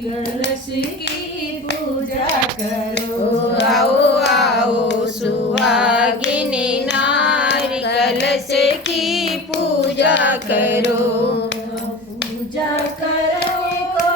कलश की पूजा करो। आओ आओ सुहागिनी नारी कलश की पूजा करो। पूजा करने को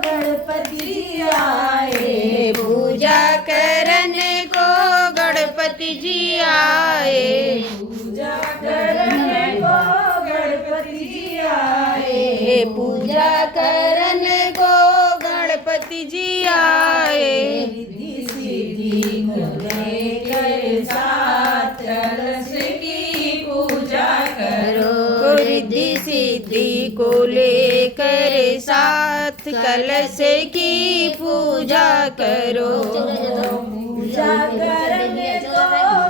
गणपति आए, पूजा करने को गणपति जी आए। पूजा करने को गणपति जी आए, पूजा करने को गणपति जी आए। रिद्धि सिद्धि को लेकर साथ कलश की पूजा करो। रिद्धि सिद्धि को लेकर साथ कलश की पूजा करो। पूजा करने को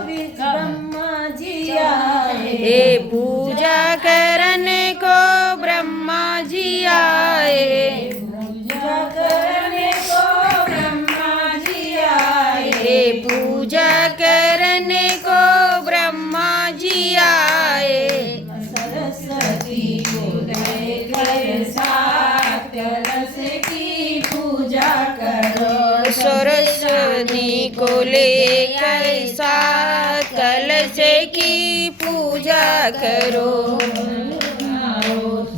ब्रह्मा जी आए, पूजा करने को ब्रह्मा जी आए। पूजा करने को ब्रह्मा जी आए, पूजा करने को ब्रह्मा जी आए। सरस्वती को लेकर साथ कलश की पूजा करो। सरस्वती को लेकर साथ कलश की पूजा करो।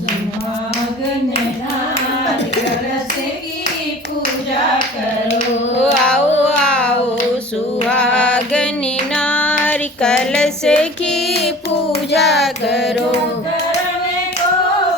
सुहागन नारी कलश की पूजा करो। आओ आओ सुहागनी नारी कलश की पूजा करो। करने को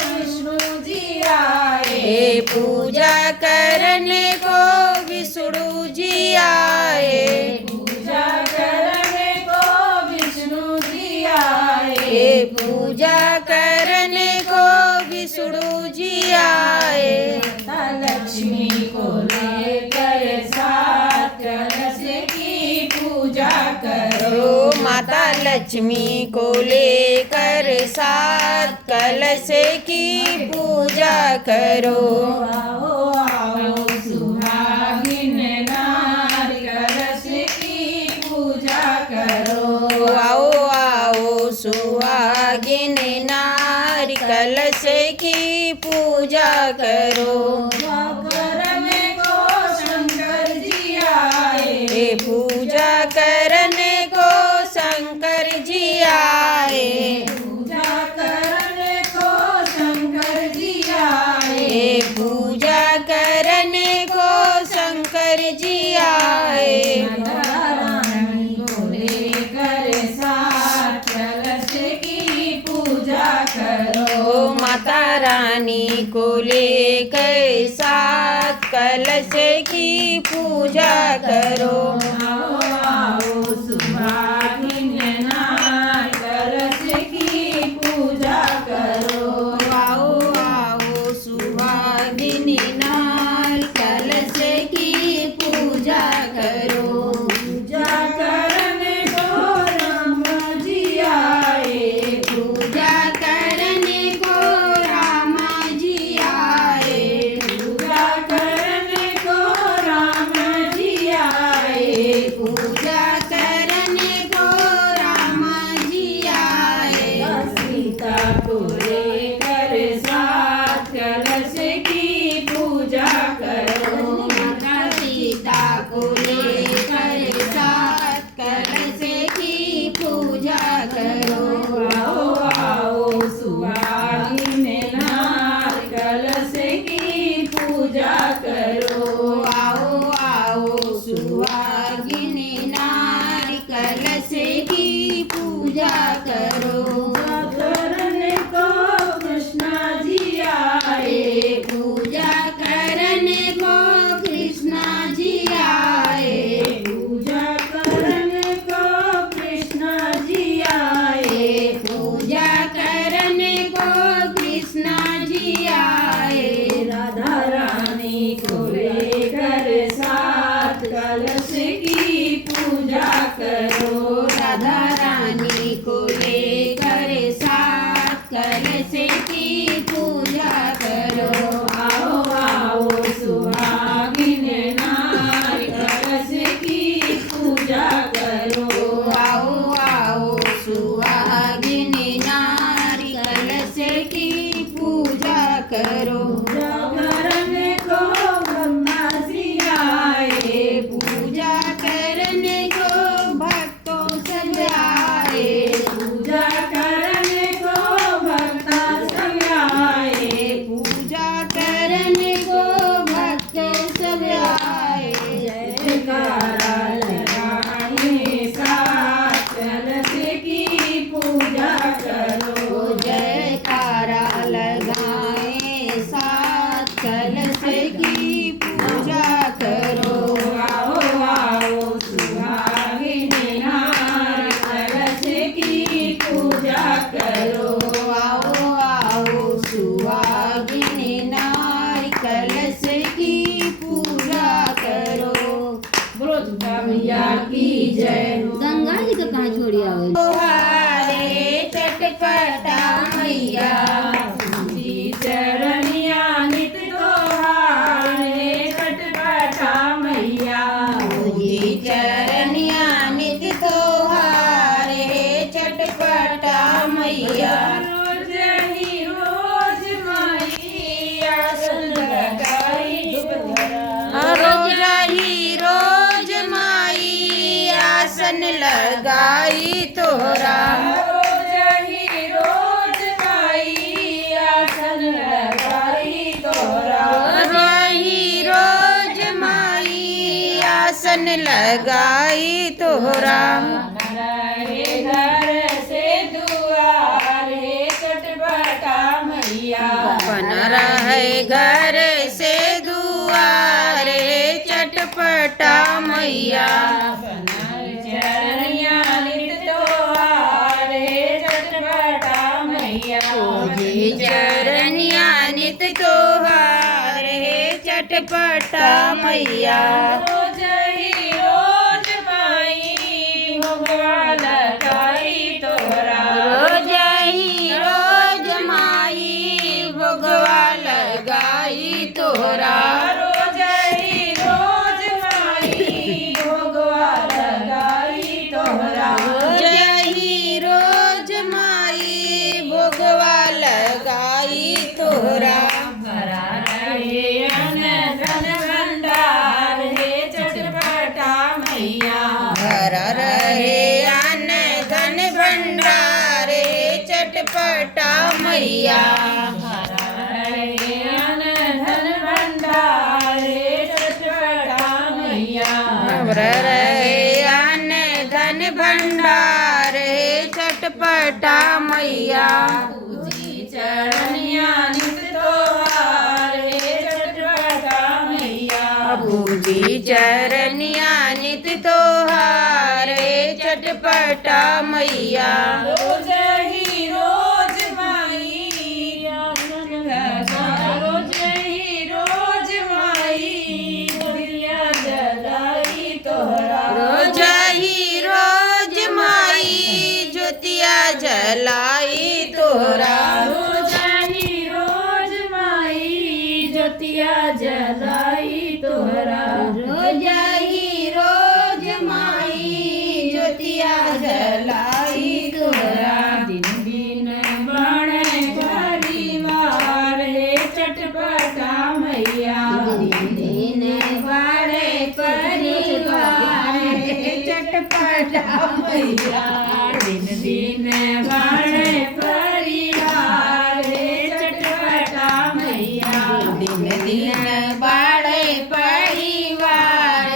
विष्णु जी आए, पूजा करने को विष्णु जी आए। पूजा करने को विष्णु जी आए, पूजा करने को विष्णु जी आए। माता लक्ष्मी को लेकर साथ कलश की पूजा करो। माता लक्ष्मी को लेकर साथ कलश की पूजा करो। आओ आओ सुहागिन नारी कलश की पूजा करो। आओ आओ सुहागिन नारी कलश की पूजा करो। करने को शंकर जी आए, पूजा करने को शंकर जी आए। पूजा करने को शंकर जी आए, पूजा करने को शंकर जी आए। माता रानी को लेकर साथ कलश की पूजा करो। माता रानी को लेकर साथ कलश की पूजा करो। आओ आओ सुहागिन नारी कलश की पूजा करो। आओ आओ सुहागिनी नारी कलश की पूजा करो। पूजा करने को राम जी आए, पूजा करने को राम जी आए। पूजा करने को राम जी आए, पूजा मन लगाई तोहरा। बन रहे घर से दुआरे चटपटा मैया। बन रहे घर से दुआरे चटपटा मैया। चरनिया नित तोहारे चटपटा मैया। पूजी चरनिया नित तोहारे चटपटा मैया। रोज ही रोज माई भोगवा लगाई तोहरा। रोज ही रोज माई भोगवा लगाई तोहरा। रोज ही रोज माई भोगवा लगाई तोहरा। रोज ही रोज माई भोगवा लगाई तोहरा। भरा रहे अन्न धन भंडार हे चटपटा मैया। भरा रहे अन्न धन भंडारे चटपटा मैया। भरा रहे अन्न धन भंडार हे चटपटा मैया। भरा रहे अन्न धन भंडारे चटपटा मैया। पूजी चरनिया नित तोहार हे चटपटा मैया। पूजी चरनिया नित तोहारे चटपटा मैया। रोज ही रोज माई आसन लगा। रोज ही रोज माई दिया जलाई तोहरा। रोज ही रोज माई ज्योतिया जलाई तोहरा। रोज ही रोज माई ज्योतिया जलाई तोहरा। रोज ही रोज माई ज्योतिया जलाई तोहरा। दिन दिन बड़े परिवार हे चटपटा मैया। दिन दिन बड़े परिवार चटपटा मैया। दिन दिन बड़े परिवार हे चटपटा मैया। दिन दिन बड़े परिवार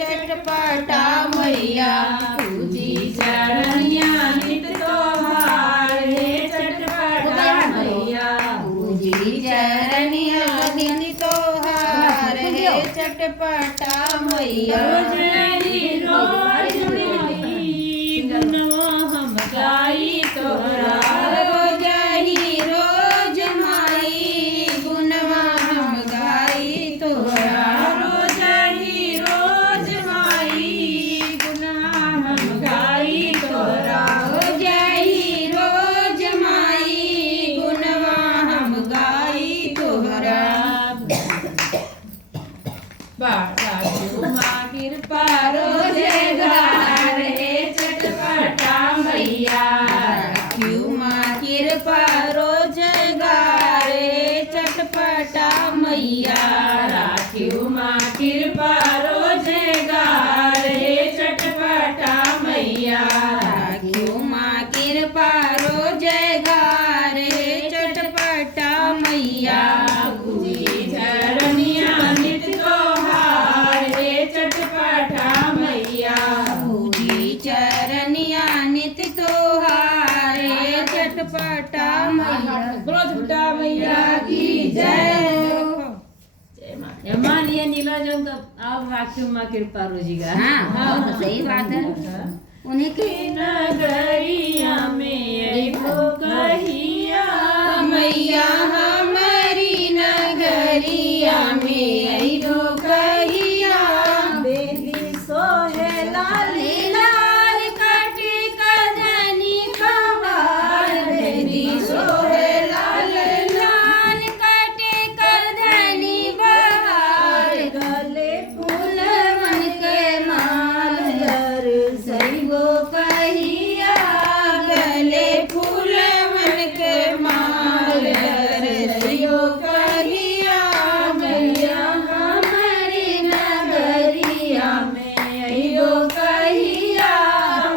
चटपटा मैया। पूजी चरनिया नित तोहार हे चटपटा मैया। पूजी चरनिया नित तोहार चटपटा मैया। रोज ही रोज माई गुनवा हम गाई तोहरा। रोज ही रोज माई गुनवा हम गाई तोहरा। रोज ही रोज माई गुनवा हम गाई तोहरा। रोज ही रोज माई गुनवा हम गाई तोहरा। बाड़ा चुमा कृपा रोजे गार हे चटपटा मैया। क्यों माँ कृपा रोजगार चटपटा मैया। राखियो माँ कृपा रोजगार हे चटपटा मैया। क्यों माँ कृपा रोजगार चटपटा मैया। पूजी चरनिया नित तोहार हे चटपटा मैया। पूजी चरनिया नित तोहार चटपटा मैया। क्रोधपटा मैया की जय। जय माँ। मानिए नीला जो अब राखियो माँ कृपा रोजगार। हाँ तो सही बात है। उन्हें के नगरिया में अइबो कहिया मैया हमारी नगरिया में अइबो कहिया। बेली सोहे लाली लाल काटे कदनी कवार बेदी सोहे लाल लाल काटे कदनी बहार। गले फूल मन के माल दर सैबो कहिया। गले फूल मन के माल दर सैबो कहिया। मैया हमारी नगरिया में अइबो कहिया।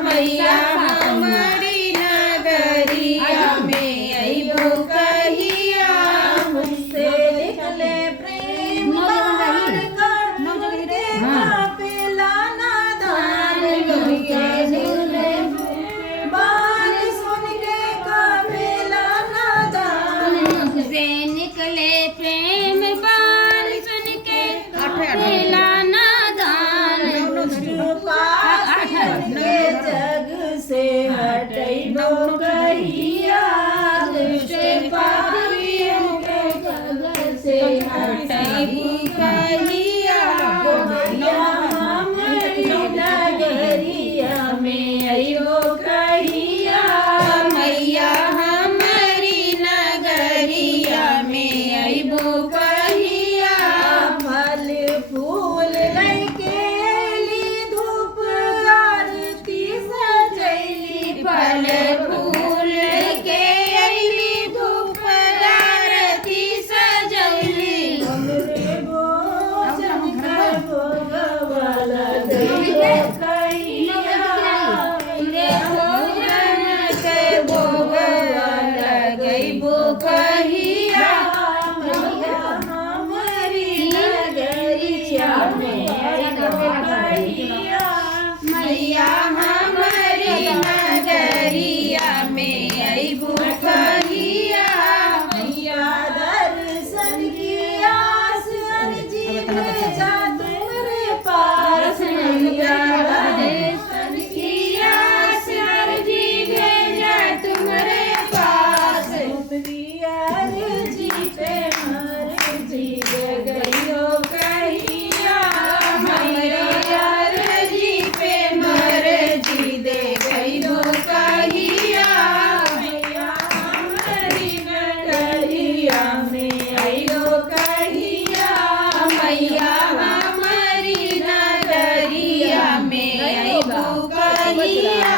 मैया हमारी नगरिया में अइबो कहिया। मुझसे निकले प्रेम बार कर देखा पेला अटई कहिया नगरिया में अइबो कहिया मैया हमारी नगरिया में अइबो कहिया फल फूल लैके अइली धूप आरती सजैली फल फूल के अइली धूप आरती सजैली हमरे भोजन कर भोगवाला दैबो कहिया रे भोजन के भोगवाला गइबो कहिया मैया हमारी नगरिया में अइबो कहिया मैया हमारी नगरिया में अइबो कहिया मैया दर्शन की आस अर्जी में जा तुम्हारे पास मैया दर्शन की आस अर्जी भेजा तुम्हारे पास तुम्हारी अर्जी पे मर्जी गइयो कहिया हमारी अर्जी पे मर्जी दे गइयो कहिया मैया हमारी नगरिया में अइबो कहिया मैया हमारी नगरिया में अइबो कहिया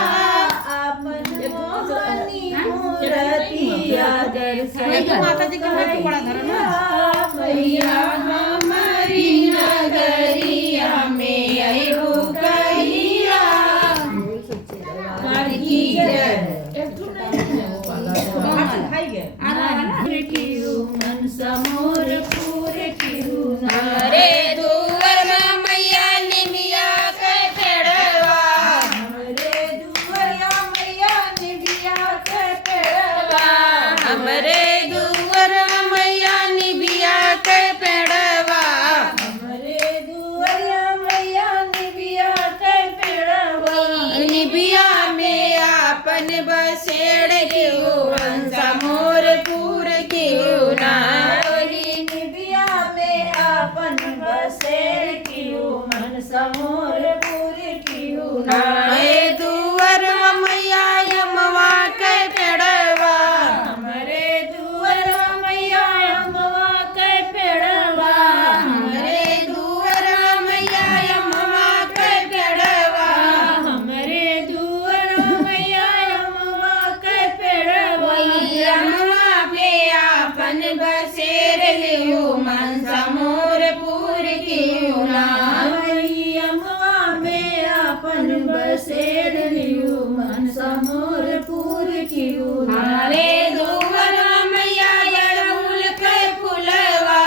आपन मोहनी मूरतिया दर्शन माता जी का हाथ बड़ा धरा ना। मैया हमारी नगरिया में अइबो कहिया की मन समोर पूर किरू हमारे दुवर मैया निमिया के पेड़वा हमरे दुवरिया मैया निबिया के पेड़वा हमरे दुवर मैया निबिया के पेड़वा हमरे दुवरिया मैया निबिया के पेड़वा निबिया में आपन बसेड़ क्यों हंसा मोर पूर क्यों ना निबिया में आपन बसेर कियो मन समोर पूर कियो नाए दुवर मैया यमवा के पेड़वा हमरे दुवर मैया अमवा के पेड़वा हमरे दुवर मैया यमवा के पेड़वा हमरे दुवर मैया अमवा के पेड़वा यमवा पे आपन बसेर लियो मन समोर पूर क्यों ना अमवा में आपन बसेर लियो मन समोर पूर कियो हमारे दुवर मैया अड़हुल के फुलवा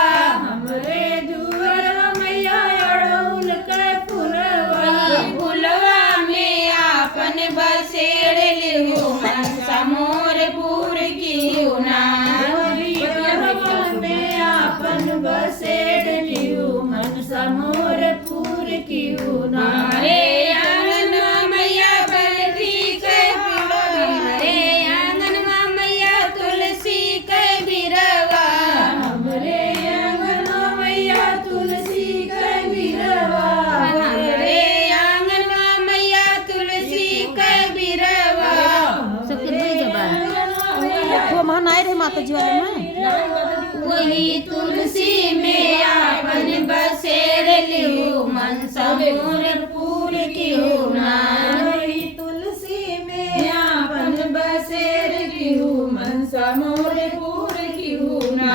हमरे दुवर मैया अड़हुल के फुलवा फुलवा में आपन बसेड़ लियो मन समोर पूर क्यों ना में आपन बसेड़ लियो मन समोर पूर कियो हमारे आंगन मैया बैठी के हमारे आंगन मैया तुलसी के बिरवा हमरे आंगन मैया तुलसी के बिरवा हमारे आंगन मैया तुलसी के बिरवा वो महानाय रहे माता जी वाले में वही तुलसी में आपन बसेर लियो मन समोर पूर क्यों ना वही तुलसी में आपन बसेर कियो मन समोर पूर कियो ना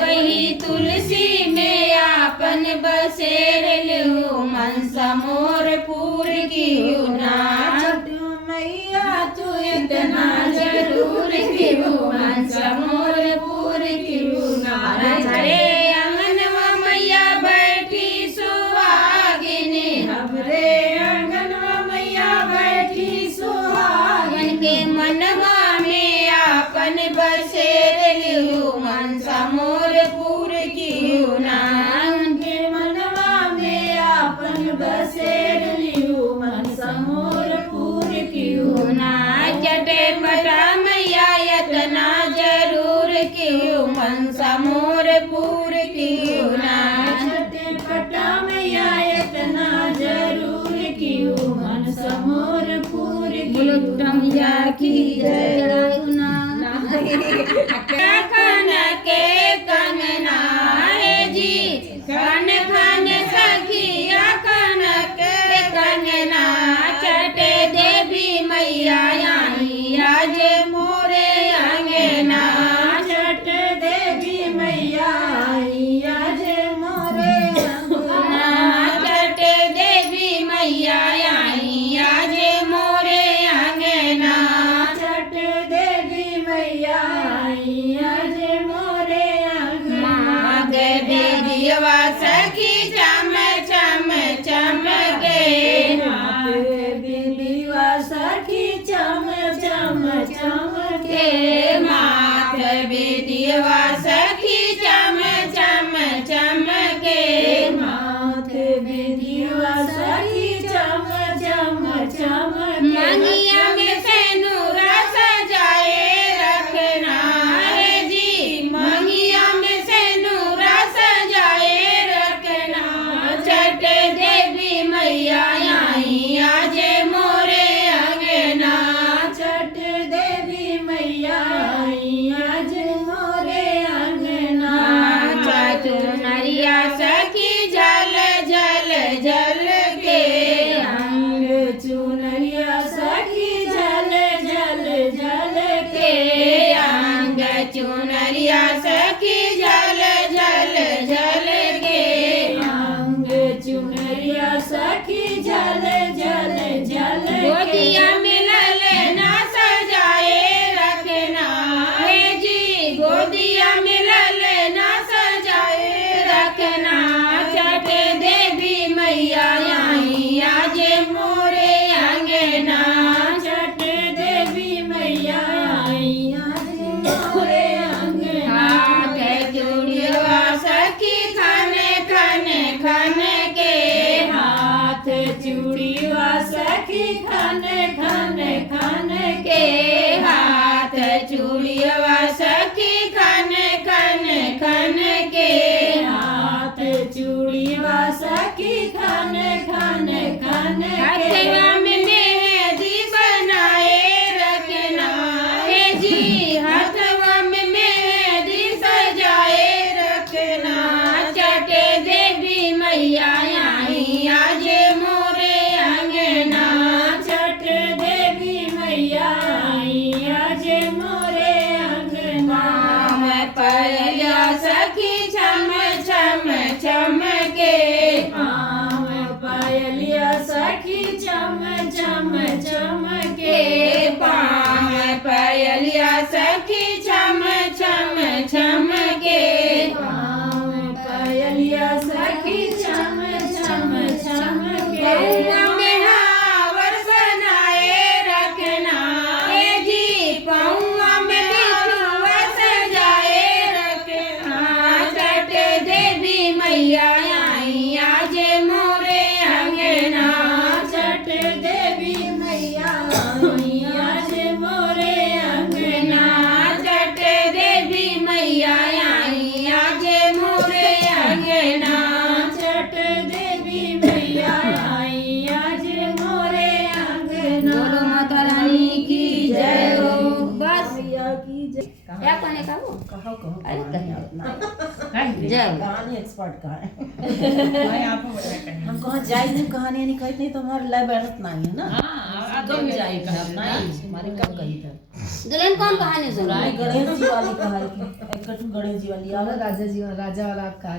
वही तुलसी में आपन बसेर लियो मन समोर पूर क्यों ना मैया तू इतना जरूर कियो मन समोर पूर कियो हरे आंगनवा मैया बैठी सुहागिनी हमरे आंगनवा मैया बैठी सुहागिन के मनवा में आपन बसेर लियो मन समोर पूर क्यों ना उनके मनवा में आपन बसेर लियो मन समोर पूर कियो ना चटे पटा मैया यतना जरूर दियवा सखी चम चम चमके माथे बिंदिया सखी चम चम चमके माथ बिंदिया सखी चम चम चमके माथे बिंदिया सखी चम चम चमके मंगिया में सेनुरा सजाए रखना है जी मंगिया में सेनुरा सजाए रखना छठ देवी मैया आई आज मोरे अंगना छठ देवी मैया आई आज मोरे अंगना चुनरिया सखी जल जल जल के अंग चुनरिया सखी जल जल जल के अंग चुनरिया सखी जल जल जल के अंग चुनरिया सखी जल जल जल गोदिया मिलल ना सजाए रखना है जी गोदिया मिलल ना सजाए रखना छठ देवी मैया आई आज मोरे अंगना छठ देवी मैया आई आज मोरे अंगना हाथ चूड़िया सखी खाने खाने खाने के हाथ चूड़िया सखी खाने खाने खाने के हाथ चूड़िया सखी खाने खाने खाने के हाथ चूड़िया सखी खाने खाने खाने हथवा में मेहंदी बनाए रखना है जी हथवा में मेहंदी सजाए रखना छठ देवी मैया आई आज मोरे अंगना छठ देवी मैया आई आज मोरे अंगना पाया सखी छम छम चमके आम पायलिया सखी चम चम चमके पाम पायलिया सखी छम छम चमके आम पायलिया सखी चम चम चमके पौआ में हावर बनाए रखना है जी पौआ में बिछुआ सजाए रखना छठ देवी मैया आई आज मोरे अंगना छठ देवी मैया आई आज मोरे अंगना छठ देवी मैया आई आज मोरे अंगना छठ देवी मैया आई आज मोरे अंगना बोलो माता रानी की जय हो बस मैया की जय क्या कहने का वो कहो कहो अरे कहानी जय हो। कहानी एक्सपर्ट का है हम कहाँ जाए नहीं कहानी नहीं कहते नहीं तो हमारे लाइव बैठत नहीं है ना कब जाए नहीं हमारे कब गई था दुल्हन कौन कहानी सुन गणेश जी वाली कहानी गणेश जी वाली राजा वाला आप कहा